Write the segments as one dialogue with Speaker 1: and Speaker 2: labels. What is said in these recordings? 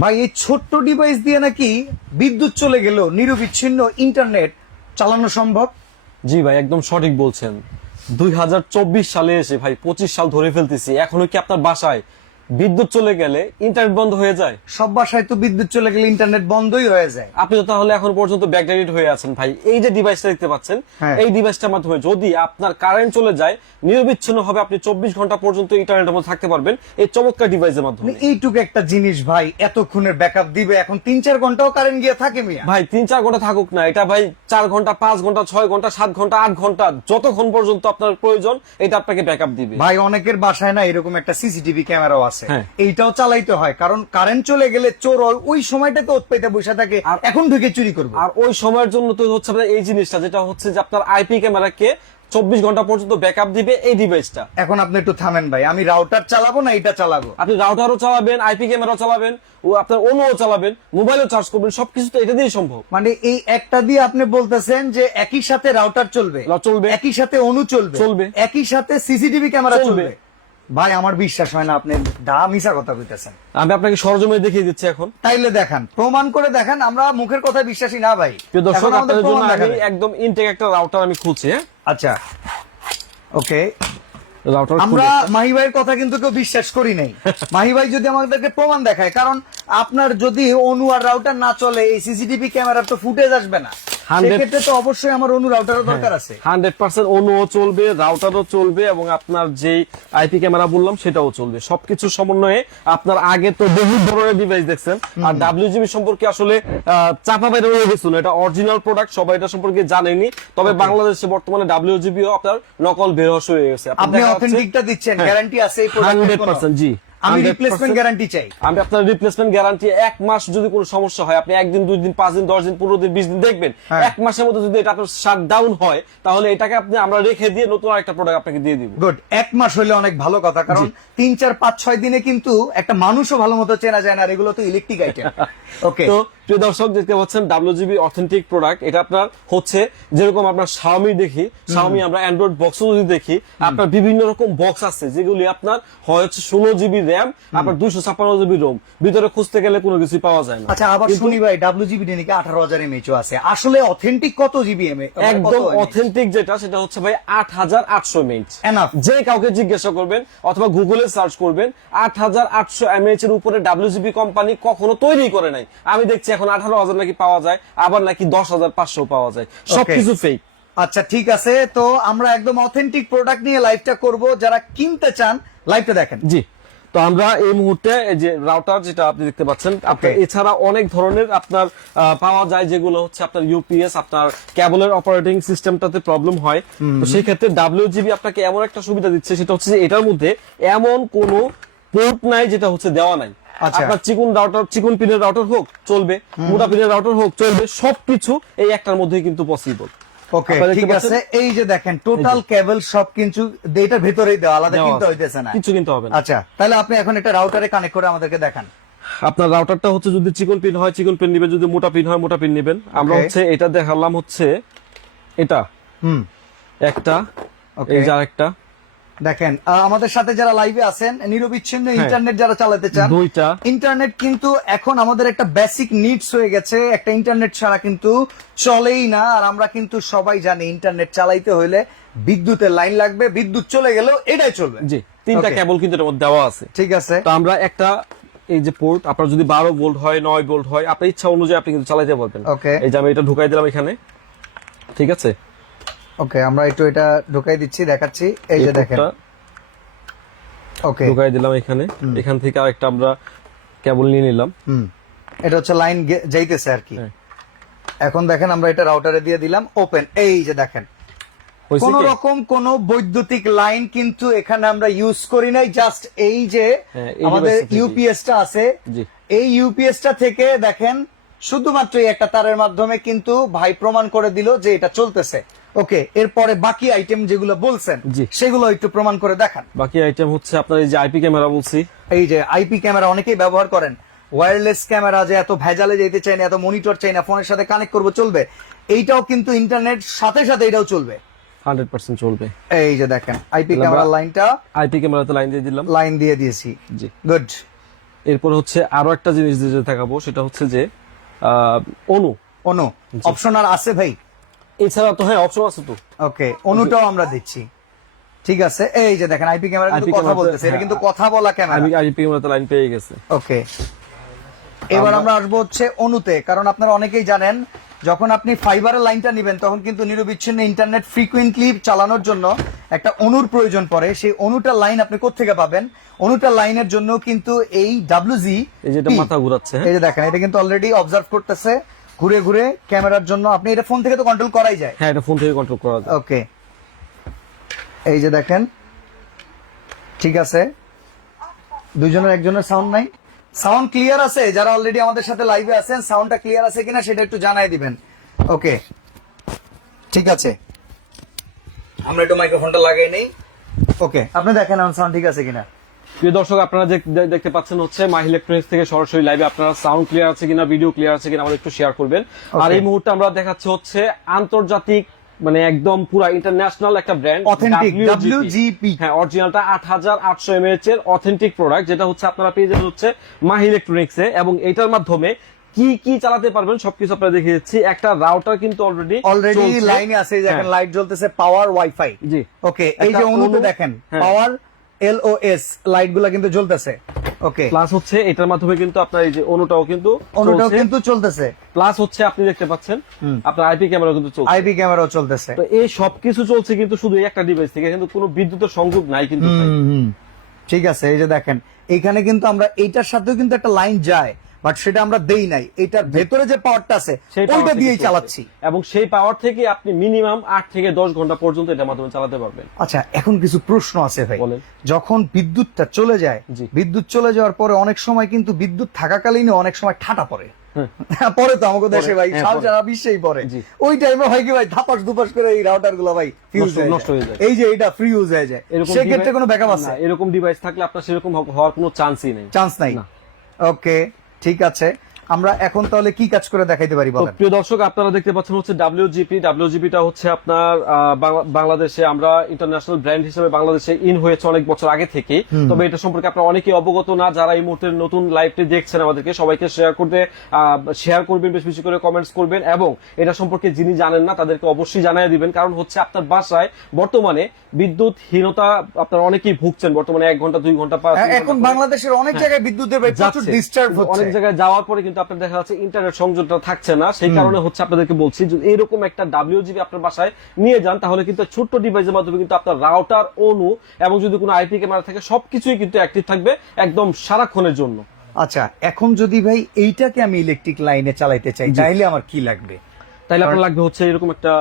Speaker 1: ভাই, এই ছোট্ট ডিভাইস দিয়ে নাকি বিদ্যুৎ চলে গেল, নিরবিচ্ছিন্ন ইন্টারনেট চালানো সম্ভব?
Speaker 2: জি ভাই, একদম সঠিক বলছেন। দুই হাজার চব্বিশ সালে এসে, ভাই, পঁচিশ সাল ধরে ফেলতেছি। এখনও কি আপনার বাসায় বিদ্যুৎ চলে গেলে ইন্টারনেট বন্ধ হয়ে যায়।
Speaker 1: সব বাসায় তো বিদ্যুৎ চলে গেলে ইন্টারনেট বন্ধই হয়ে যায়।
Speaker 2: আপনি তো তাহলে এখন পর্যন্ত ব্যাকডেটেড হয়ে আছেন ভাই। এই যে ডিভাইসটা দেখতে পাচ্ছেন
Speaker 1: হ্যাঁ।
Speaker 2: এই ডিভাইসটার মাধ্যমে যদি আপনার কারেন্ট চলে যায় নিরবিচ্ছিন্ন হবে আপনি চব্বিশ ঘণ্টা পর্যন্ত ইন্টারনেটের মধ্যে থাকতে পারবেন এই চমৎকার ডিভাইসের মাধ্যমে।
Speaker 1: মানে এইটুকু একটা জিনিস ভাই এতক্ষণের ব্যাকআপ দিবে। এখন তিন চার ঘন্টাও কারেন্ট গিয়ে থাকে মিয়া।
Speaker 2: ভাই তিন চার ঘণ্টা থাকুক না। এটা ভাই চার ঘণ্টা পাঁচ ঘণ্টা ছয় ঘণ্টা সাত ঘণ্টা আট ঘণ্টা যতক্ষণ পর্যন্ত আপনার প্রয়োজন এটা আপনাকে ব্যাকআপ দিবে।
Speaker 1: ভাই অনেকের বাসায় না এরকম একটা সিসিটিভি ক্যামেরাও আছে।
Speaker 2: হ্যাঁ।
Speaker 1: এইটাও চালাইতে হয় কারণ কারেন্ট চলে গেলে চোর ওই- ওই সময়টাতে ওৎপাইতে বসে থাকে
Speaker 2: আর-
Speaker 1: এখন ঢুকে চুরি করব
Speaker 2: আর ওই সময়ের জন্য তো হচ্ছে আপনার এই জিনিসটা যেটা হচ্ছে যে আপনার আইপি ক্যামেরাকে চব্বিশ ঘণ্টা পর্যন্ত ব্যাকআপ দিবে এই ডিভাইসটা
Speaker 1: এখন আপনি একটু থামেন ভাই আমি রাউটার চালাবো না এটা চালাবো
Speaker 2: আপনি রাউটারও চালাবেন আইপি ক্যামেরাও চালাবেন ও আপনার অনুও চালাবেন মোবাইলও চার্জ করবেন সবকিছু তো এটা দিয়ে সম্ভব
Speaker 1: মানে এই একটা দিয়ে আপনি বলতেছেন যে একই সাথে রাউটার চলবে
Speaker 2: চলবে।
Speaker 1: একই সাথে অনু চলবে
Speaker 2: চলবে।
Speaker 1: একই সাথে সিসিটিভি ক্যামেরা
Speaker 2: চলবে।
Speaker 1: ভাই আমার বিশ্বাস হয় না আপনি দা মিশা কথা কইতেছেন।
Speaker 2: আমি আপনাকে সরজমে দেখিয়ে দিচ্ছি এখন।
Speaker 1: তাইলে দেখান প্রমাণ করে দেখান আমরা মুখের কথা বিশ্বাসী না ভাই।
Speaker 2: দর্শক আপনাদের জন্য আমি একদম ইনটেক একটা রাউটার আমি খুলছি হ্যাঁ?
Speaker 1: আচ্ছা। ওকে।
Speaker 2: রাউটার
Speaker 1: আমরা মাহি ভাইয়ের কথা কিন্তু কেউ বিশ্বাস করি নাই। মাহি ভাই যদি আমাদেরকে প্রমাণ দেখায় কারণ আপনার যদি অনু আর রাউটার না চলে এই সিসিটিভি ক্যামেরার তো ফুটেজ আসবে না। সেক্ষেত্রে তো অবশ্যই আমার অনু রাউটারও দরকার আছে।
Speaker 2: হান্ড্রেড পার্সেন্ট অনুও চলবে রাউটারও চলবে এবং আপনার যেই আইপি ক্যামেরা বললাম সেটাও চলবে। সবকিছু সমন্বয়ে আপনার আগে তো বহু ধরনের ডিভাইস দেখছেন। আর ডাব্লিউজিবি সম্পর্কে আসলে চাপা বাইরে রয়ে গেছিল এটা অরিজিনাল প্রোডাক্ট সবাই এটা সম্পর্কে জানেনি। তবে বাংলাদেশে বর্তমানে ডাব্লিউ ডাব্লিউজিবিও আপনার নকল বের হওয়া শুরু হয়ে গেছে।
Speaker 1: আপনি অথেন্টিকটা দিচ্ছেন গ্যারান্টি আছে
Speaker 2: হান্ড্রেড পার্সেন্ট জি।
Speaker 1: আমি
Speaker 2: 100%
Speaker 1: রিপ্লেসমেন্ট গ্যারান্টি চাই।
Speaker 2: আমি আপনার রিপ্লেসমেন্ট গ্যারান্টি এক মাস যদি কোনো সমস্যা হয় আপনি একদিন দুই দিন পাঁচ দিন দশ দিন পনেরো দিন বিশ দিন দেখবেন।
Speaker 1: হ্যাঁ।
Speaker 2: এক মাসের মধ্যে যদি এটা আপনার শাট ডাউন হয় তাহলে এটাকে আপনি আমরা রেখে দিয়ে নতুন আরেকটা প্রোডাক্ট আপনাকে দিয়ে দিব।
Speaker 1: গুড এক মাস হলে অনেক ভালো কথা কারণ তিন চার পাঁচ ছয় দিনে কিন্তু একটা মানুষও ভালো মতো চেনা যায় না এগুলো তো ইলেকট্রিক আইটেম ওকে
Speaker 2: তো প্রিয় দর্শক দেখতে পাচ্ছেন ডাব্লিউজিবি অথেন্টিক প্রোডাক্ট এটা আপনার হচ্ছে যেরকম আপনার শাওমি দেখি শাওমি আমরা অ্যান্ড্রয়েড বক্সও যদি দেখি আপনার বিভিন্ন রকম বক্স আছে যেগুলি আপনার হয় হচ্ছে ষোলো জিবি র্যাম আপনার দুইশো ছাপ্পান্ন জিবি রোম ভিতরে খুঁজতে গেলে কোনো কিছু পাওয়া যায় না।
Speaker 1: আচ্ছা আবার শুনি ভাই ডাব্লিউ জিবি নাকি আঠারো হাজার এমএচও আছে। আসলে অথেন্টিক কত জিবি এম
Speaker 2: একদম অথেন্টিক যেটা সেটা হচ্ছে ভাই আট হাজার আটশো
Speaker 1: Enough.
Speaker 2: যে কাউকে জিজ্ঞাসা করবেন অথবা গুগলে সার্চ করবেন আট হাজার আটশো এমএইচ এর উপরে ডাব্লিউজিবি কোম্পানি কখনো তৈরি করে নাই। আমি দেখছি এখন আঠারো হাজার নাকি পাওয়া যায় আবার নাকি দশ হাজার পাঁচশো পাওয়া যায়। সবকিছু ফেক
Speaker 1: আচ্ছা ঠিক আছে তো আমরা একদম অথেন্টিক প্রোডাক্ট নিয়ে লাইভটা করব। যারা কিনতে চান লাইভটা দেখেন।
Speaker 2: জি তো আমরা এই মুহূর্তে যে রাউটার যেটা আপনি দেখতে পাচ্ছেন আপনার এছাড়া অনেক ধরনের আপনার পাওয়া যায় যেগুলো হচ্ছে আপনার ইউপিএস আপনার কেবলের অপারেটিং সিস্টেমটাতে প্রবলেম হয়। তো সেই ক্ষেত্রে ডাব্লিউজিবি আপনাকে এমন একটা সুবিধা দিচ্ছে সেটা হচ্ছে এটার মধ্যে এমন কোনো পোর্ট নাই যেটা হচ্ছে দেওয়া নাই। আপনার চিকুন রাউটার চিকুন পিনের রাউটার হোক চলবে। মোটা পিনের রাউটার হোক চলবে। সবকিছু এই একটার মধ্যেই কিন্তু পসিবল
Speaker 1: ওকে ঠিক আছে। এই যে দেখেন টোটাল কেবল সব কিন্তু এটার ভেতরেই দেওয়া আলাদা কিনতে হইতেছে না।
Speaker 2: কিছু কিনতে হবে না।
Speaker 1: আচ্ছা তাহলে আপনি এখন এটা রাউটারে কানেক্ট করে আমাদেরকে দেখান।
Speaker 2: আপনার রাউটারটা হচ্ছে যদি চিকন পিন হয় চিকন পিন নিবেন। যদি মোটা পিন হয় মোটা পিন নেবেন। আমরা হচ্ছে এটা দেখালাম হচ্ছে এটা।
Speaker 1: হুম।
Speaker 2: একটা। এই যে আরেকটা।
Speaker 1: দেখেন আমাদের সাথে যারা লাইভে আছেন নিরবিচ্ছিন্ন ইন্টারনেট যারা চালাতে চান
Speaker 2: হ্যাঁ। দুইটা।
Speaker 1: ইন্টারনেট কিন্তু এখন আমাদের একটা বেসিক নিডস হয়ে গেছে। একটা ইন্টারনেট ছাড়া কিন্তু চলেই না আর আমরা কিন্তু সবাই জানি ইন্টারনেট চালাইতে হইলে বিদ্যুতের লাইন লাগবে বিদ্যুৎ চলে গেলেও এটাই চলবে।
Speaker 2: জি তিনটা কেবল কিন্তু এটার মধ্যে দেওয়া আছে।
Speaker 1: ঠিক আছে।
Speaker 2: তো আমরা একটা এই যে পোর্ট আপনার যদি বারো ভোল্ট হয় নয় ভোল্ট হয় আপনার ইচ্ছা অনুযায়ী আপনি কিন্তু চালাতে পারবেন. এই যে আমি এটা ঢুকাই দিলাম এখানে। ঠিক আছে?
Speaker 1: ওকে আমরা একটু এটা ঢুকাই দিচ্ছি দেখাচ্ছি। এই যে দেখেন। ওকে।
Speaker 2: ঢুকাই দিলাম এখানে। এখান থেকে আরেকটা আমরা কেবল নিয়ে নিলাম।
Speaker 1: হুম। এটা হচ্ছে লাইন যাইতেছে আর কি।
Speaker 2: হ্যাঁ।
Speaker 1: এখন দেখেন আমরা এটা রাউটারে দিয়ে দিলাম ওপেন। এই যে দেখেন। কোন রকম কোন বৈদ্যুতিক লাইন কিন্তু এখানে আমরা ইউজ করি নাই জাস্ট এই যে
Speaker 2: হ্যাঁ,
Speaker 1: আমাদের ইউপিএস টা আছে। এই ইউপিএস টা থেকে দেখেন শুধুমাত্র একটা তারের মাধ্যমে কিন্তু ভাই প্রমাণ করে দিল যে এটা চলতেছে। ওকে এরপরে বাকি আইটেম যেগুলো বলছেন। সেগুলো একটু প্রমাণ করে দেখান।
Speaker 2: বাকি আইটেম হচ্ছে আপনার এই যে আইপি ক্যামেরা বলছি।
Speaker 1: এই যে আইপি ক্যামেরা অনেকেই ব্যবহার করেন। ওয়্যারলেস ক্যামেরা যে এত ভেজালে যেতে চাই না এত মনিটর চাই না ফোনের সাথে কানেক্ট করব চলবে। এইটাও কিন্তু ইন্টারনেট সাথে সাথে এটাও চলবে।
Speaker 2: হান্ড্রেড পার্সেন্ট চলবে।
Speaker 1: এই যে দেখেন আইপি
Speaker 2: আমরা-
Speaker 1: লাইনটা
Speaker 2: আইপি ক্যামেরাতে লাইন দিয়ে দিলাম।
Speaker 1: লাইন দিয়ে দিয়েছি।
Speaker 2: জি।
Speaker 1: গুড
Speaker 2: এরপর হচ্ছে আরও একটা জিনিস যে দেখাবো সেটা হচ্ছে যে অনু
Speaker 1: অনু অপশন আর আছে ভাই?
Speaker 2: এছাড়া তো হ্যাঁ অপশন আছে তো।
Speaker 1: ওকে অনুটাও আমরা দিচ্ছি। ঠিক আছে এই যে দেখেন আইপি ক্যামেরা কিন্তু কথা বলতেছে এটা
Speaker 2: হ্যাঁ,
Speaker 1: কিন্তু কথা বলা ক্যামেরা
Speaker 2: আমি আইপি ক্যামেরাতে লাইন পেয়ে গেছে।
Speaker 1: ওকে এবার আমরা আসব হচ্ছে অনুতে কারণ আপনারা অনেকেই জানেন যখন আপনি ফাইবারের লাইনটা নেবেন তখন কিন্তু নিরবিচ্ছিন্ন ইন্টারনেট ফ্রিকুয়েন্টলি চালানোর জন্য একটা অনুর প্রয়োজন পড়ে। সেই অনুটার লাইন আপনি কোথেকে পাবেন? অনুটার লাইনের জন্য কিন্তু এই ডাব্লিউজি
Speaker 2: এই যেটা মাথা ঘুরাচ্ছে হ্যাঁ।
Speaker 1: এই যে দেখেন এটা কিন্তু অলরেডি অবজার্ভ করতেছে। ঘুরে ঘুরে ক্যামেরার জন্য আপনি এটা ফোন থেকে তো কন্ট্রোল করাই যায়।
Speaker 2: হ্যাঁ এটা ফোন থেকে কন্ট্রোল করা যায়।
Speaker 1: ওকে এই যে দেখেন ঠিক আছে? দুইজনের একজনের সাউন্ড নাই। সাউন্ড ক্লিয়ার আছে? যারা অলরেডি আমাদের সাথে লাইভে আছেন সাউন্ডটা ক্লিয়ার আছে কিনা সেটা একটু জানাই দিবেন। ওকে ঠিক আছে। আমরা একটু মাইক্রোফোনটা লাগাই নেই। ওকে আপনি দেখেন আমার সাউন্ড ঠিক আছে কিনা।
Speaker 2: প্রিয় দর্শক আপনারা দেখতে পাচ্ছেন হচ্ছে মাই ইলেকট্রনিক্স থেকে সরাসরি লাইভে আপনারা সাউন্ড ক্লিয়ার আছে কিনা ভিডিও ক্লিয়ার আছে কিনা আমাদের একটু শেয়ার করবেন। আর এই মুহূর্তে আমরা দেখাচ্ছি হচ্ছে আন্তর্জাতিক মানে একদম পুরা ইন্টারন্যাশনাল একটা ব্র্যান্ড
Speaker 1: WGP
Speaker 2: হ্যাঁ অরিজিনালটা আট হাজার এর অথেন্টিক প্রোডাক্ট যেটা হচ্ছে আপনারা পেয়ে যাবেন হচ্ছে মাহি ইলেকট্রনিক্স এবং এটার মাধ্যমে কি কি চালাতে পারবেন সবকিছু আপনারা দেখিয়ে দিচ্ছি। একটা রাউটার কিন্তু অলরেডি
Speaker 1: অলরেডি লাইনে আছে দেখেন লাইট জ্বলতেছে পাওয়ার ওয়াইফাই
Speaker 2: হ্যাঁ। জি।
Speaker 1: ওকে এই যে অনুতে দেখেন
Speaker 2: হ্যাঁ।
Speaker 1: পাওয়ার এলওএস লাইটগুলো কিন্তু জ্বলতেছে। ওকে
Speaker 2: প্লাস হচ্ছে এটার মাধ্যমে কিন্তু আপনার এই যে অনুটাও কিন্তু
Speaker 1: অনুটাও কিন্তু চলতেছে।
Speaker 2: প্লাস হচ্ছে আপনি দেখতে পাচ্ছেন আপনার আইপি ক্যামেরা কিন্তু চলছে।
Speaker 1: আইপি ক্যামেরাও চলতেছে।
Speaker 2: তো এই সবকিছু চলছে কিন্তু শুধু এই একটা ডিভাইস থেকে কিন্তু কোনো বিদ্যুতের সংযোগ নাই কিন্তু
Speaker 1: ঠিক আছে এই যে দেখেন এখানে কিন্তু আমরা এইটার সাথেও কিন্তু একটা লাইন যায়। বাট সেটা আমরা দেই নাই। এটার ভেতরে যে পাওয়ারটা আছে ওইটা দিয়েই চালাচ্ছি।
Speaker 2: এবং সেই পাওয়ার থেকে আপনি মিনিমাম আট থেকে দশ ঘণ্টা পর্যন্ত এটার মাধ্যমে চালাতে পারবেন।
Speaker 1: আচ্ছা এখন কিছু প্রশ্ন আছে ভাই। যখন বিদ্যুৎটা চলে যায় বিদ্যুৎ চলে যাওয়ার পরে অনেক সময় কিন্তু বিদ্যুৎ থাকাকালীন অনেক সময় ঠাটা পড়ে। পরে তো আমাকে দেশে ভাই
Speaker 2: হ্যাঁ,
Speaker 1: সারা
Speaker 2: পরে।
Speaker 1: বিশ্বেই পড়ে। ওই টাইমে হয় কি ভাই ধাপাস দুপাস করে এই রাউটারগুলো ভাই ফিউজ
Speaker 2: নষ্ট- হয়ে যায়।
Speaker 1: এই যে এটা ফ্রি ইউজ হয়ে যায়।
Speaker 2: এরকম
Speaker 1: সেক্ষেত্রে কোনো ব্যাকআপ আছে?
Speaker 2: এরকম ডিভাইস থাকলে আপনার সেরকম হওয়ার কোনো চান্সই নেই।
Speaker 1: চান্স নাই? ওকে ঠিক আছে। আমরা এখন তাহলে কি কাজ করে দেখাইতে পারি বলেন?
Speaker 2: প্রিয় দর্শক আপনারা দেখতে পাচ্ছেন হচ্ছে ডাব্লিউজিপি ডাব্লিউজিপিটা হচ্ছে আপনার বাংলাদেশে আমরা ইন্টারন্যাশনাল ব্র্যান্ড হিসেবে বাংলাদেশে ইন হয়েছে অনেক বছর আগে থেকে তবে এটা সম্পর্কে আপনারা অনেকেই অবগত না যারা এই মুহূর্তে নতুন লাইভটি দেখছেন আমাদেরকে সবাইকে শেয়ার করতে শেয়ার করবেন বেশি বেশি করে কমেন্টস করবেন এবং এটা সম্পর্কে যিনি জানেন না তাদেরকে অবশ্যই জানিয়ে দিবেন। কারণ হচ্ছে আপনার বাসায় বর্তমানে বিদ্যুৎহীনতা আপনারা অনেকেই ভুগছেন বর্তমানে এক ঘণ্টা দুই
Speaker 1: ঘণ্টা এখন বাংলাদেশের অনেক জায়গায় বিদ্যুতের
Speaker 2: অনেক জায়গায় যাওয়ার পরে কিন্তু আপনার দেখা যাচ্ছে ইন্টারনেট সংযোগটা থাকছে না। সেই কারণে হচ্ছে আপনাদেরকে বলছি যদি এরকম একটা ডাব্লিউজিবি আপনার বাসায় নিয়ে যান তাহলে কিন্তু ছোট্ট ডিভাইসের মাধ্যমে কিন্তু আপনার রাউটার অনু এবং যদি কোনো আইপি ক্যামেরা থাকে সবকিছুই কিন্তু অ্যাক্টিভ থাকবে একদম সারাক্ষণের জন্য।
Speaker 1: আচ্ছা এখন যদি ভাই এইটাকে আমি ইলেকট্রিক লাইনে চালাইতে চাই তাহলে আমার কি লাগবে?
Speaker 2: তাইলে আপনার লাগবে হচ্ছে এরকম একটা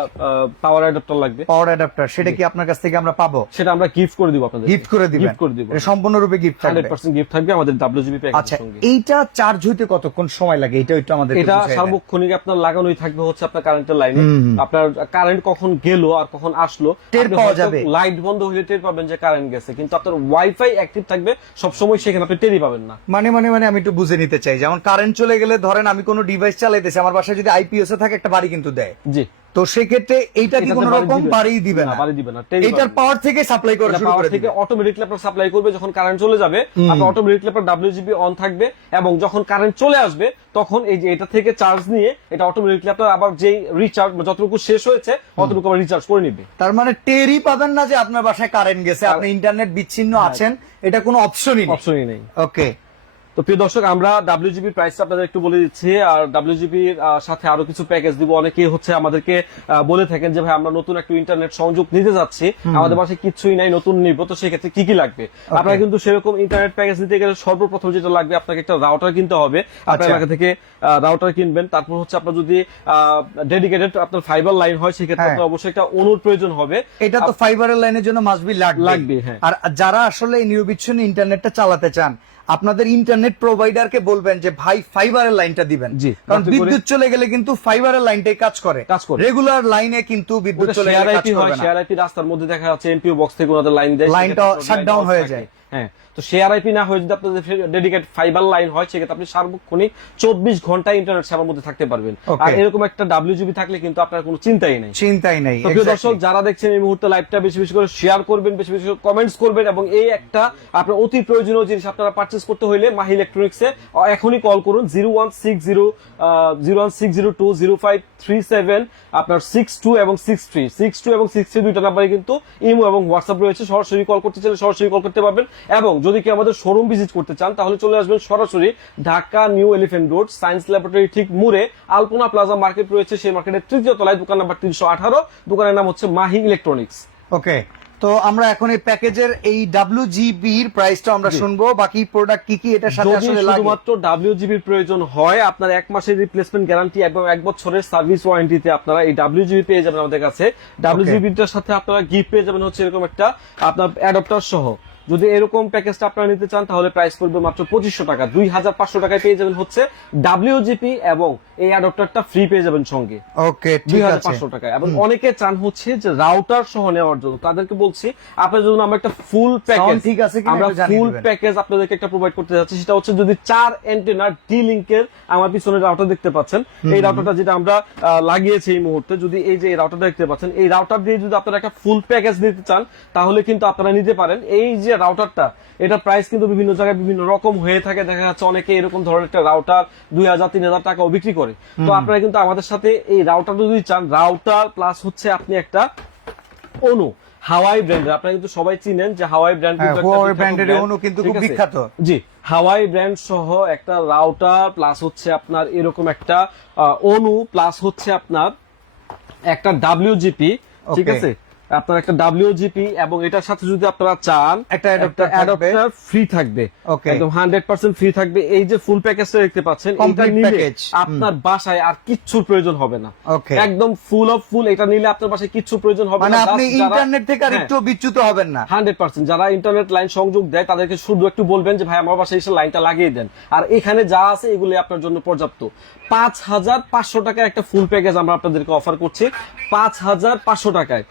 Speaker 2: পাওয়ার অ্যাডাপ্টার লাগবে।
Speaker 1: পাওয়ার অ্যাডাপ্টার সেটা কি আপনার কাছ থেকে আমরা পাবো?
Speaker 2: সেটা আমরা গিফট করে দিব আপনাদের।
Speaker 1: গিফট করে দিবেন।
Speaker 2: গিফট করে দিব।
Speaker 1: এটা সম্পূর্ণরূপে গিফট থাকবে।
Speaker 2: হান্ড্রেড পার্সেন্ট গিফট থাকবে আমাদের ডাব্লিউজিবি
Speaker 1: আচ্ছা
Speaker 2: প্যাকেজের
Speaker 1: এইটা চার্জ হইতে কতক্ষণ সময় লাগে? এটা একটু আমাদের
Speaker 2: এটা সার্বক্ষণিক আপনার লাগানোই থাকবে হচ্ছে আপনার কারেন্টের লাইনে আপনার কারেন্ট কখন গেল আর কখন আসলো
Speaker 1: টের পাওয়া যাবে।
Speaker 2: লাইট বন্ধ হলে টের পাবেন যে কারেন্ট গেছে কিন্তু আপনার ওয়াইফাই অ্যাক্টিভ থাকবে সব সময় সেখানে আপনি টেরই পাবেন না।
Speaker 1: মানে মানে মানে আমি একটু বুঝে নিতে চাই। যেমন কারেন্ট চলে গেলে ধরেন আমি কোনো ডিভাইস চালাইতেছি আমার বাসায় যদি আইপিএস থাকে একটা বাড়ি কিন্তু দেয়।
Speaker 2: জি।
Speaker 1: তো সেক্ষেত্রে এইটা কি কোনো রকম
Speaker 2: দিবে
Speaker 1: বাড়ি দিবে না?
Speaker 2: বাড়ি দিবে না।
Speaker 1: এইটার পাওয়ার থেকে সাপ্লাই করা
Speaker 2: এটা
Speaker 1: শুরু করে
Speaker 2: থেকে অটোমেটিকলি আপনার সাপ্লাই করবে যখন কারেন্ট চলে যাবে আপনার অটোমেটিকলি আপনার ডাব্লিউজিবি অন থাকবে এবং যখন কারেন্ট চলে আসবে তখন এই যে এটা থেকে চার্জ নিয়ে এটা অটোমেটিকলি আপনার আবার যেই রিচার্জ যতটুকু শেষ হয়েছে ততটুকু আবার রিচার্জ করে নিবে।
Speaker 1: তার মানে টেরই পাবেন না যে আপনার বাসায় কারেন্ট গেছে আপনি ইন্টারনেট বিচ্ছিন্ন
Speaker 2: হ্যাঁ।
Speaker 1: আছেন এটা কোনো অপশনই নেই।
Speaker 2: অপশনই নেই।
Speaker 1: ওকে
Speaker 2: তো প্রিয় দর্শক আমরা ডাব্লিউজিবি প্রাইসটা আপনাদের একটু বলে দিচ্ছি আর ডাব্লিউজিবি সাথে আরও কিছু প্যাকেজ দিব। অনেকেই হচ্ছে আমাদেরকে বলে থাকেন যে ভাই আমরা নতুন একটা ইন্টারনেট সংযোগ নিতে যাচ্ছি। আমাদের বাসায় কিছুই নাই নতুন নিব। তো সেক্ষেত্রে কি কি লাগবে? আপনারা কিন্তু সেরকম ইন্টারনেট প্যাকেজ নিতে গেলে সর্বপ্রথম যেটা লাগবে আপনাকে একটা রাউটার কিনতে হবে। আপনার
Speaker 1: আচ্ছা।
Speaker 2: এলাকা থেকে রাউটার কিনবেন। তারপর হচ্ছে আপনার যদি ডেডিকেটেড আপনার ফাইবার লাইন হয় সেক্ষেত্রে
Speaker 1: হ্যাঁ।
Speaker 2: আপনার অবশ্যই একটা অনুর প্রয়োজন হবে।
Speaker 1: এটা তো ফাইবারের লাইনের জন্য মাসবি লাগবে।
Speaker 2: লাগবে, হ্যাঁ।
Speaker 1: আর যারা আসলে নিরবিচ্ছিন্ন ইন্টারনেটটা চালাতে চান আপনাদের ইন্টারনেট প্রোভাইডার কে বলবেন যে ভাই ফাইবারের লাইনটা দিবেন কারণ বিদ্যুৎ চলে গেলে কিন্তু ফাইবারের লাইনটাই কাজ করে
Speaker 2: কাজ করে।
Speaker 1: রেগুলার লাইনে কিন্তু বিদ্যুৎ চলে গেলে কাজ করবে না
Speaker 2: রাস্তার মধ্যে দেখা যাচ্ছে এমপিও বক্স থেকে ওনাদের লাইন দেয়
Speaker 1: লাইনটা শাটডাউন হয়ে যায়।
Speaker 2: হ্যাঁ তো আইপি না হয়ে যদি আপনাদের ডেডিকেট ফাইবার লাইন হয় সেক্ষেত্রে আপনি সার্বক্ষণিক চব্বিশ ঘণ্টা ইন্টারনেট সেবার মধ্যে থাকতে পারবেন। আর এরকম একটা ডাব্লিউজিবি থাকলে কিন্তু আপনার কোনো চিন্তাই নেই।
Speaker 1: চিন্তাই নেই
Speaker 2: তো প্রিয় দর্শক যারা দেখছেন এই মুহূর্তে লাইভটা বেশি বেশি করে শেয়ার করবেন বেশি বেশি কমেন্টস করবেন এবং এই একটা আপনার অতি প্রয়োজনীয় জিনিস আপনারা পারচেস করতে হলে মাহি ইলেকট্রনিক্সে এখনই কল করুন zero one six zero zero one six zero two zero five three seven আপনার সিক্স টু এবং সিক্স থ্রি সিক্স টু এবং সিক্স থ্রি দুইটা নাম্বারে কিন্তু ইমো এবং হোয়াটসঅ্যাপ রয়েছে। সরাসরি কল করতে চাইলে সরাসরি কল করতে পারবেন। এবং যদি কি আমাদের শোরুম ভিজিট করতে চান তাহলে চলে আসবেন সরাসরি Dhaka new elephant road science laboratory ঠিক মুরে আলপনা প্লাজা মার্কেট রয়েছে সেই মার্কেটের তৃতীয় তলায় দোকান নাম্বার তিনশো আঠারো। দোকানের নাম হচ্ছে মাহি ইলেকট্রনিক্স।
Speaker 1: ওকে তো আমরা এখন এই প্যাকেজের এই ডাব্লিউজিবি এর প্রাইসটা আমরা শুনব বাকি প্রোডাক্ট কি কি এটা সাথে আসলে লাগে?
Speaker 2: শুধুমাত্র ডাব্লিউজিবির প্রয়োজন হয় আপনার এক মাসের রিপ্লেসমেন্ট গ্যারান্টি এবং এক বছরের সার্ভিস ওয়ারেন্টিতে আপনারা এই ডাব্লিউজিবি পেয়ে যাবেন আমাদের কাছে। ডাব্লিউজিবিটার সাথে আপনারা গিফট পেয়ে যাবেন হচ্ছে এরকম একটা আপনার অ্যাডপ্টার সহ। যদি এরকম প্যাকেজটা আপনারা নিতে চান, তাহলে প্রাইস পড়বে মাত্র পঁচিশশো টাকা। দুই হাজার পাঁচশো টাকায় পেয়ে যাবেন হচ্ছে ডাব্লিউজিপি এবং এই অ্যাডপ্টারটা ফ্রি পেয়ে যাবেন সঙ্গে।
Speaker 1: ওকে ঠিক আছে।
Speaker 2: টাকা এবং অনেকে চান হচ্ছে যে রাউটার সহ নেওয়ার জন্য। তাদেরকে বলছি আপনার জন্য আমরা একটা ফুল প্যাকেজ
Speaker 1: ঠিক আছে
Speaker 2: আমরা ফুল প্যাকেজ আপনাদেরকে একটা প্রোভাইড করতে যাচ্ছি। সেটা হচ্ছে যদি চার অ্যান্টেনার ডি লিঙ্কের আমার পিছনে রাউটার দেখতে পাচ্ছেন। এই রাউটারটা যেটা আমরা লাগিয়েছি এই মুহূর্তে যদি এই যে রাউটারটা দেখতে পাচ্ছেন এই রাউটার দিয়ে যদি আপনারা একটা ফুল প্যাকেজ নিতে চান তাহলে কিন্তু আপনারা নিতে পারেন। এই যে রাউটারটা এটা প্রাইস কিন্তু বিভিন্ন জায়গায় বিভিন্ন রকম হয়ে থাকে। দেখা যাচ্ছে অনেকে এরকম ধরনের একটা রাউটার দুই হাজার তিন হাজার টাকাও বিক্রি করে। তো আপনারা কিন্তু আমাদের সাথে এই রাউটার যদি চান রাউটার প্লাস হচ্ছে আপনি একটা অনু হাওয়াই ব্র্যান্ডের আপনারা কিন্তু সবাই চিনেন যে হাওয়াই ব্র্যান্ড
Speaker 1: Huawei brand-এর অনু কিন্তু খুব বিখ্যাত।
Speaker 2: জি হাওয়াই ব্র্যান্ড সহ একটা রাউটার প্লাস হচ্ছে আপনার এরকম একটা অনু প্লাস হচ্ছে আপনার একটা ডাব্লিউজিপি ঠিক আছে? আপনার একটা ডাব্লিউজিপি এবং এটার সাথে যদি আপনারা চান
Speaker 1: একটা
Speaker 2: অ্যাডাপ্টার ফ্রি থাকবে। একদম হান্ড্রেড পার্সেন্ট ফ্রি থাকবে। এই যে ফুল প্যাকেজটা দেখতে পাচ্ছেন। আপনার বাসায় আর কিচ্ছুর প্রয়োজন হবে না। একদম ফুল অফ ফুল এটা নিলে আপনার বাসায় কিচ্ছু প্রয়োজন হবে
Speaker 1: মানে
Speaker 2: না।
Speaker 1: আপনি
Speaker 2: যারা-
Speaker 1: ইন্টারনেট থেকে আর
Speaker 2: হ্যাঁ।
Speaker 1: একটু বিচ্যুত হবেন না।
Speaker 2: হান্ড্রেড পার্সেন্ট যারা ইন্টারনেট লাইন সংযোগ দেয় তাদেরকে শুধু একটু বলবেন যে ভাই আমার বাসায় এসে লাইনটা লাগিয়ে দেন। আর এখানে যা আছে এগুলি আপনার জন্য পর্যাপ্ত। পাঁচ হাজার পাঁচশো টাকার একটা ফুল প্যাকেজ আমরা আপনাদেরকে অফার করছি। পাঁচ হাজার পাঁচশো টাকায়.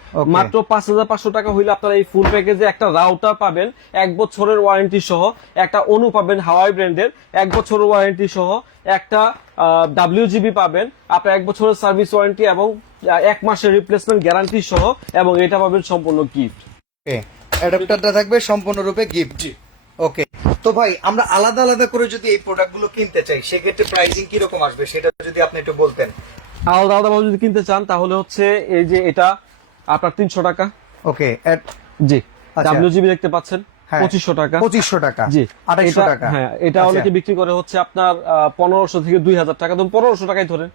Speaker 2: মাত্র পাঁচ হাজার পাঁচশো টাকা হইলে আপনারা এই ফুল প্যাকেজে একটা রাউটার পাবেন এক বছরের ওয়ারেন্টি সহ একটা অনু পাবেন হাওয়াই ব্র্যান্ডের এক বছরের ওয়ারেন্টি সহ একটা ডাব্লিউজিবি পাবেন আপনার এক বছরের সার্ভিস ওয়ারেন্টি এবং এক মাসের রিপ্লেসমেন্ট গ্যারান্টি সহ এবং এটা পাবেন সম্পূর্ণ গিফট
Speaker 1: অ্যাডাপ্টারটা থাকবে সম্পূর্ণরূপে গিফট ওকে তো ভাই আমরা আলাদা আলাদা করে যদি এই প্রোডাক্টগুলো কিনতে চাই সেক্ষেত্রে প্রাইসিং কি রকম আসবে? সেটা যদি আপনি একটু বলতেন।
Speaker 2: আলাদা আলাদাভাবে যদি কিনতে চান তাহলে হচ্ছে এই যে এটা আপনার তিনশো টাকা।
Speaker 1: ওকে
Speaker 2: জি
Speaker 1: আচ্ছা।
Speaker 2: ডাব্লিউজিবি দেখতে পাচ্ছেন
Speaker 1: হ্যাঁ।
Speaker 2: পঁচিশশো টাকা।
Speaker 1: পঁচিশশো টাকা
Speaker 2: জি
Speaker 1: আঠাইশশো টাকা।
Speaker 2: হ্যাঁ এটা
Speaker 1: আচ্ছা।
Speaker 2: অনেকে বিক্রি করে হচ্ছে আপনার পনেরোশো থেকে দুই হাজার টাকা ধরুন পনেরোশো টাকাই ধরেন।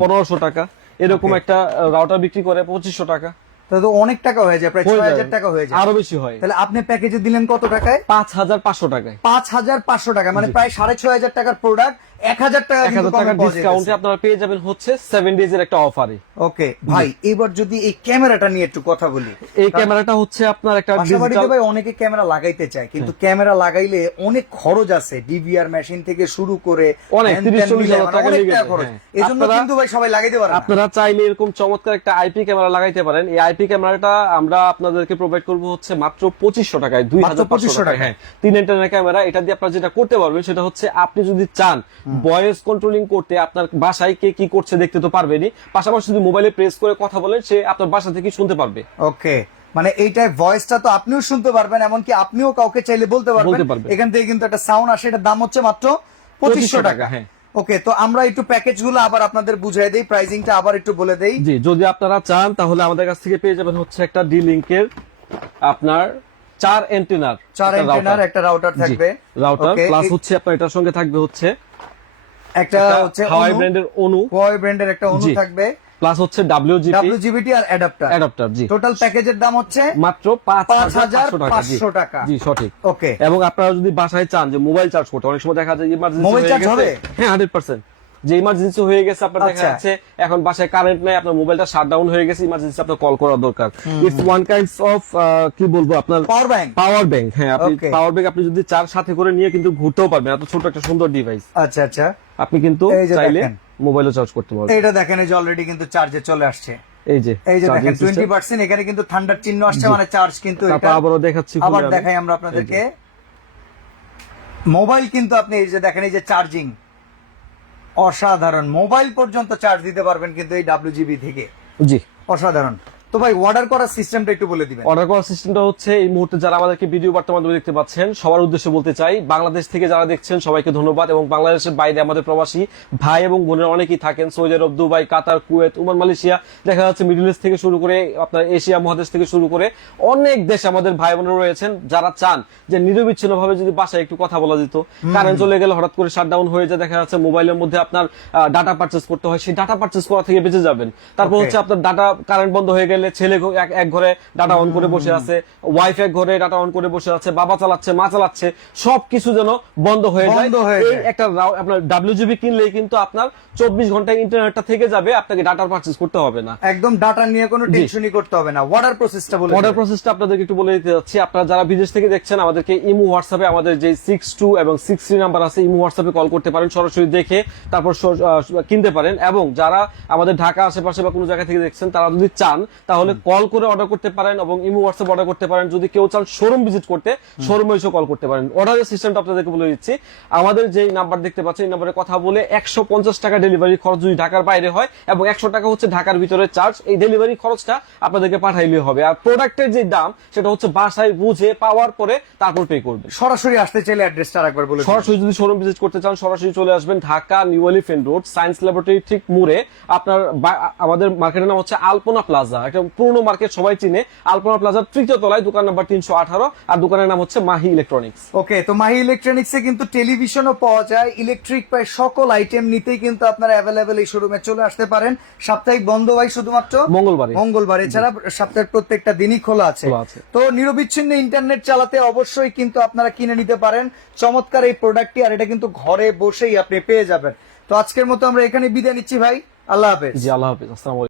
Speaker 2: পনেরোশো টাকা। এরকম একটা রাউটার বিক্রি করে পঁচিশশো টাকা।
Speaker 1: তাহলে তো অনেক টাকা হয়ে যায় প্রায় ছয় হাজার টাকা হয়ে যায়।
Speaker 2: আরও বেশি হয়।
Speaker 1: তাহলে আপনি প্যাকেজে দিলেন কত টাকায়?
Speaker 2: পাঁচ হাজার পাঁচশো টাকায়।
Speaker 1: পাঁচ হাজার পাঁচশো টাকা মানে প্রায় সাড়ে ছয় হাজার টাকার প্রোডাক্ট এক হাজার টাকা
Speaker 2: এক হাজার টাকার ডিসকাউন্টে আপনারা পেয়ে যাবেন হচ্ছে সেভেন ডেজ এর একটা অফারে
Speaker 1: ওকে ভাই এবার যদি এই ক্যামেরাটা নিয়ে একটু কথা বলি।
Speaker 2: এই ক্যামেরাটা হচ্ছে আপনার একটা ডিজিটাল
Speaker 1: ভাই অনেকে ক্যামেরা লাগাইতে চায় কিন্তু ক্যামেরা লাগাইলে অনেক খরচ আছে ডিভিআর মেশিন থেকে শুরু করে
Speaker 2: অনেক, 30 40 হাজার
Speaker 1: মানে
Speaker 2: টাকা লেগে যায়,
Speaker 1: খরচ।
Speaker 2: হ্যাঁ। আপনারা-
Speaker 1: কিন্তু ভাই সবাই লাগাইতে পারে
Speaker 2: আপনারা চাইলে এরকম চমৎকার একটা আইপি ক্যামেরা লাগাইতে পারেন। এই আইপি ক্যামেরাটা আমরা আপনাদেরকে প্রোভাইড করব হচ্ছে মাত্র পঁচিশশো টাকায় দুই হাজার পঁচিশশো
Speaker 1: 2500
Speaker 2: টাকা হ্যাঁ তিন এন্টারনেট ক্যামেরা এটা দিয়ে আপনারা যেটা করতে পারবেন সেটা হচ্ছে আপনি যদি চান ভয়েস কন্ট্রোলিং করতে আপনার বাসায় কে কি করছে দেখতে তো পারবেনই। পাশাপাশি যদি মোবাইলে প্রেস করে কথা বলেন সে আপনার বাসা থেকে শুনতে পারবে।
Speaker 1: ওকে। মানে এইটার ভয়েসটা তো আপনিও শুনতে পারবেন এমনকি আপনিও কাউকে চাইলে বলতে পারবেন। এখান থেকে কিন্তু একটা সাউন্ড আসে এটার দাম হচ্ছে মাত্র পঁচিশশো
Speaker 2: 2500
Speaker 1: টাকা।
Speaker 2: হ্যাঁ।
Speaker 1: ওকে তো আমরা একটু প্যাকেজগুলো আবার আপনাদের বুঝাই দেই প্রাইসিংটা আবার একটু বলে দেই।
Speaker 2: জি যদি আপনারা চান তাহলে আমাদের কাছ থেকে পেয়ে যাবেন হচ্ছে একটা ডি লিঙ্কের আপনার চার এন্টেনার
Speaker 1: চার এন্টেনার একটা রাউটার থাকবে।
Speaker 2: রাউটার প্লাস হচ্ছে আপনার এটার সঙ্গে থাকবে হচ্ছে
Speaker 1: একটা হচ্ছে
Speaker 2: হাওয়াই ব্র্যান্ডের অনু
Speaker 1: হাওয়াই ব্র্যান্ডের একটা অনু। থাকবে।
Speaker 2: প্লাস হচ্ছে ডাব্লিউজিপি
Speaker 1: ডাব্লিউজিবিটি আর অ্যাডাপ্টার
Speaker 2: অ্যাডাপ্টার জি।
Speaker 1: টোটাল প্যাকেজের দাম হচ্ছে
Speaker 2: মাত্র পাঁচ
Speaker 1: পাঁচ
Speaker 2: হাজার
Speaker 1: হাজার
Speaker 2: পাঁচশো টাকা। জি। সঠিক।
Speaker 1: ওকে
Speaker 2: এবং আপনারা যদি বাসায় চান যে মোবাইল চার্জ করতে অনেক সময় দেখা যায় যে
Speaker 1: মোবাইল
Speaker 2: চার্জ
Speaker 1: হবে?
Speaker 2: হ্যাঁ হান্ড্রেড পার্সেন্ট যে ইমার্জেন্সি হয়ে গেছে আপনার দেখা
Speaker 1: আচ্ছা।
Speaker 2: যাচ্ছে এখন বাসায় কারেন্ট নাই আপনার মোবাইলটা শাট ডাউন হয়ে গেছে ইমার্জেন্সি আপনার কল করা দরকার। ইটস ওয়ান কাইন্ডস অফ কি বলব আপনার?
Speaker 1: পাওয়ার ব্যাংক
Speaker 2: পাওয়ার ব্যাংক হ্যাঁ আপনি পাওয়ার ব্যাংক আপনি যদি চার সাথে করে নিয়ে কিন্তু ঘুরতেও পারবেন এত ছোট একটা সুন্দর ডিভাইস
Speaker 1: আচ্ছা আচ্ছা।
Speaker 2: আপনি কিন্তু চাইলে মোবাইলও চার্জ করতে পারবেন।
Speaker 1: এইটা দেখেন এই যে অলরেডি কিন্তু চার্জে চলে আসছে।
Speaker 2: এই যে
Speaker 1: এই যে দেখেন
Speaker 2: system।
Speaker 1: টোয়েন্টি পার্সেন্ট এখানে কিন্তু ঠান্ডার চিহ্ন আসছে মানে চার্জ কিন্তু এটা।
Speaker 2: আবারও দেখাচ্ছি
Speaker 1: আবার দেখাই আমরা আপনাদেরকে। মোবাইল কিন্তু আপনি এই যে দেখেন এই যে চার্জিং অসাধারণ। মোবাইল পর্যন্ত চার্জ দিতে পারবেন কিন্তু এই ডাব্লিউজিবি থেকে।
Speaker 2: জি।
Speaker 1: অসাধারণ। তো ভাই অর্ডার করার সিস্টেমটা একটু বলে দিবেন।
Speaker 2: অর্ডার করার সিস্টেমটা হচ্ছে এই মুহূর্তে যারা আমাদেরকে ভিডিও বার্তার মাধ্যমে দেখতে পাচ্ছেন সবার উদ্দেশ্যে বলতে চাই বাংলাদেশ থেকে যারা দেখছেন সবাইকে ধন্যবাদ। এবং বাংলাদেশের বাইরে আমাদের প্রবাসী ভাই এবং বোনের অনেকেই থাকেন Saudi Arab Dubai Qatar Kuwait Oman Malaysia. দেখা যাচ্ছে মিডল ইস্ট থেকে শুরু করে আপনার এশিয়া মহাদেশ থেকে শুরু করে অনেক দেশ আমাদের ভাই বোনেরা রয়েছেন যারা চান যে নিরবিচ্ছিন্ন ভাবে যদি বাসায় একটু কথা বলা যেত। কারেন্ট চলে গেলে হঠাৎ করে শাটডাউন হয়ে যায় দেখা যাচ্ছে মোবাইলের মধ্যে আপনার ডাটা পারচেস করতে হয়। সেই ডাটা পারচেস করা থেকে বেঁচে যাবেন। তারপর হচ্ছে আপনার ডাটা কারেন্ট বন্ধ হয়ে গেলে ছেলে এক- ঘরে ডাটা অন করে বসে আছে ওয়াইফ এক ঘরে ডাটা অন করে বসে আছে বাবা চালাচ্ছে মা চালাচ্ছে সবকিছু যেন বন্ধ হয়ে যায়। এই একটা আপনার ডাব্লিউজিবি কিনলেই কিন্তু আপনার চব্বিশ ঘন্টায় ইন্টারনেটটা থেকে যাবে আপনাকে ডাটা পারচেস করতে হবে না।
Speaker 1: একদম ডাটা নিয়ে কোনো টেনশনই করতে হবে না। অর্ডার প্রসেসটা বলে
Speaker 2: অর্ডার প্রসেসটা আপনাদেরকে একটু বলে দিতে যাচ্ছি। আপনারা যারা বিদেশ থেকে দেখছেন আমাদেরকে ইমো হোয়াটসঅ্যাপে আমাদের যে সিক্স টু এবং সিক্স থ্রি নাম্বার আছে ইমো হোয়াটসঅ্যাপে কল করতে পারেন সরাসরি দেখে তারপর কিনতে পারেন। এবং যারা আমাদের ঢাকা আশেপাশে বা কোনো জায়গা থেকে দেখছেন তারা যদি চান তাহলে কল করে অর্ডার করতে পারেন এবং ইমো হোয়াটসঅ্যাপ অর্ডার করতে পারেন। যদি কেউ চান শোরুম ভিজিট করতে শোরুমে এসে কল করতে পারেন। অর্ডারের সিস্টেমটা আপনাদেরকে বলে দিচ্ছি। আমাদের যে নাম্বার দেখতে পাচ্ছেন এই নাম্বারে কথা বলে একশো পঞ্চাশ টাকা ডেলিভারি খরচ যদি ঢাকার বাইরে হয় এবং একশো টাকা হচ্ছে ঢাকার ভিতরে চার্জ এই ডেলিভারি খরচটা আপনাদেরকে পাঠাইলে হবে। আর প্রোডাক্টের যে দাম সেটা হচ্ছে বাসায় বুঝে পাওয়ার পরে তারপর পে করবে।
Speaker 1: সরাসরি আসতে চাইলে অ্যাড্রেসটা আরেকবার বলে
Speaker 2: সরাসরি যদি শোরুম ভিজিট করতে চান সরাসরি চলে আসবেন Dhaka new elephant road science laboratory ঠিক মুড়ে। আপনার আমাদের মার্কেটের নাম হচ্ছে আলপনা প্লাজা একটা পুরনো মার্কেট সবাই চিনে। আলপনা প্লাজার তৃতীয় তলায় দোকান নাম্বার তিনশো আঠারো আর দোকানের নাম হচ্ছে মাহি ইলেকট্রনিক্স।
Speaker 1: ওকে তো মাহি ইলেকট্রনিক্সে কিন্তু টেলিভিশনও পাওয়া যায়। ইলেকট্রিক প্রায় সকল আইটেম নিতেই কিন্তু আপনারা অ্যাভেলেবেল এই শোরুমে চলে আসতে পারেন। সাপ্তাহিক বন্ধ হয় শুধুমাত্র?
Speaker 2: মঙ্গলবারে
Speaker 1: মঙ্গলবার এছাড়া সপ্তাহের প্রত্যেকটা দিনই
Speaker 2: খোলা আছে।
Speaker 1: তো নিরবিচ্ছিন্ন ইন্টারনেট চালাতে অবশ্যই কিন্তু আপনারা কিনে নিতে পারেন। চমৎকার এই প্রোডাক্টটি আর এটা কিন্তু ঘরে বসেই আপনি পেয়ে যাবেন। তো আজকের মতো আমরা এখানে বিদায় নিচ্ছি ভাই। আল্লাহ হাফেজ।
Speaker 2: জি আল্লাহ হাফিজ। আসসালামু আলাইকুম।